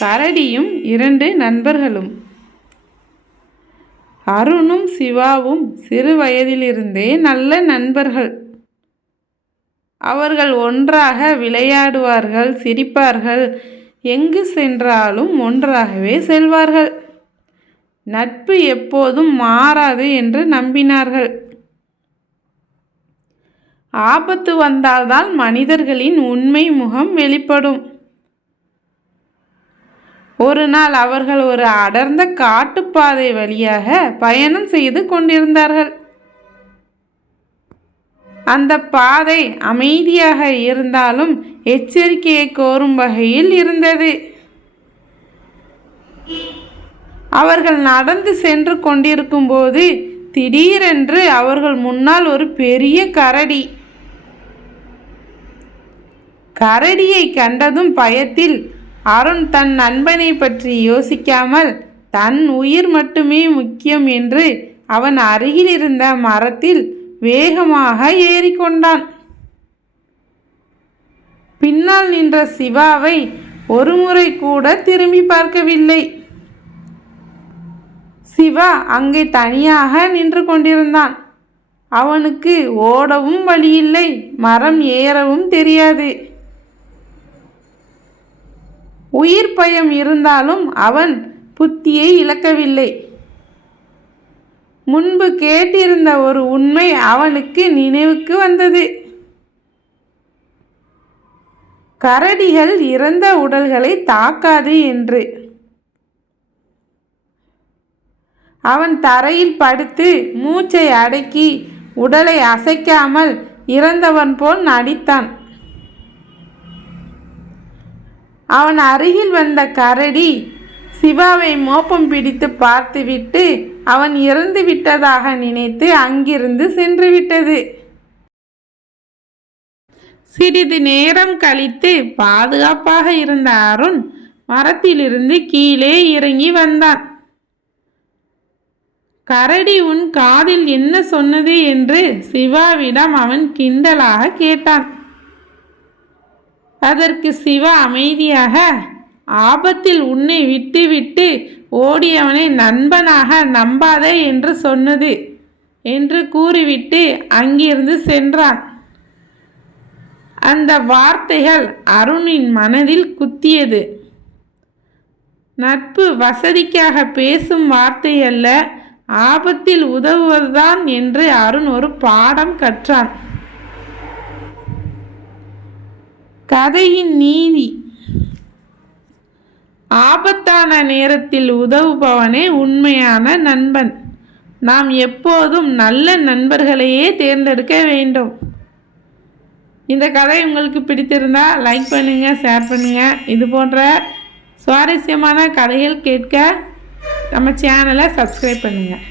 கரடியும் 2 நண்பர்களும். அருணும் சிவாவும் சிறு வயதிலிருந்தே நல்ல நண்பர்கள். அவர்கள் ஒன்றாக விளையாடுவார்கள், சிரிப்பார்கள், எங்கு சென்றாலும் ஒன்றாகவே செல்வார்கள். நட்பு எப்போதும் மாறாது என்று நம்பினார்கள். ஆபத்து வந்தால்தான் மனிதர்களின் உண்மை முகம் வெளிப்படும். ஒரு நாள் அவர்கள் ஒரு அடர்ந்த காட்டுப்பாதை வழியாக பயணம் செய்து கொண்டிருந்தார்கள். அந்த பாதை அமைதியாக இருந்தாலும் எச்சரிக்கையை கோரும் வகையில் இருந்தது. அவர்கள் நடந்து சென்று கொண்டிருக்கும் போது திடீரென்று அவர்கள் முன்னால் ஒரு பெரிய கரடி. கரடியை கண்டதும் பயத்தில் அருண் தன் நண்பனை பற்றி யோசிக்காமல் தன் உயிர் மட்டுமே முக்கியம் என்று அவன் அருகில் இருந்த மரத்தில் வேகமாக ஏறிக்கொண்டான். பின்னால் நின்ற சிவாவை ஒருமுறை கூட திரும்பி பார்க்கவில்லை. சிவா அங்கே தனியாக நின்று கொண்டிருந்தான். அவனுக்கு ஓடவும் வழியில்லை, மரம் ஏறவும் தெரியாது. உயிர் பயம் இருந்தாலும் அவன் புத்தியை இழக்கவில்லை. முன்பு கேட்டிருந்த ஒரு உண்மை அவனுக்கு நினைவுக்கு வந்தது. கரடிகள் இறந்த உடல்களை தாக்காது என்று. அவன் தரையில் படுத்து மூச்சை அடக்கி உடலை அசைக்காமல் இறந்தவன் போல் நடித்தான். அவன் அருகில் வந்த கரடி சிவாவை மோப்பம் பிடித்து பார்த்துவிட்டு அவன் இறந்து விட்டதாக நினைத்து அங்கிருந்து சென்று விட்டது. சிறிது நேரம் கழித்து பாதுகாப்பாக இருந்த அருண் மரத்திலிருந்து கீழே இறங்கி வந்தான். கரடி உன் காதில் என்ன சொன்னது என்று சிவாவிடம் அவன் கிண்டலாக கேட்டான். அதற்கு சிவா அமைதியாக, ஆபத்தில் உன்னை விட்டு ஓடியவனை நண்பனாக நம்பாதே என்று சொன்னது என்று கூறிவிட்டு அங்கிருந்து சென்றான். அந்த வார்த்தைகள் அருணின் மனதில் குத்தியது. நட்பு வசதிக்காக பேசும் வார்த்தை அல்ல, ஆபத்தில் உதவுவதுதான் என்று அருண் ஒரு பாடம் கற்றான். கதையின் நீதி: ஆபத்தான நேரத்தில் உதவுபவனே உண்மையான நண்பன். நாம் எப்போதும் நல்ல நண்பர்களையே தேர்ந்தெடுக்க வேண்டும். இந்த கதை உங்களுக்கு பிடித்திருந்தால் லைக் பண்ணுங்கள், ஷேர் பண்ணுங்கள். இது போன்ற சுவாரஸ்யமான கதைகள் கேட்க நம்ம சேனலை சப்ஸ்கிரைப் பண்ணுங்கள்.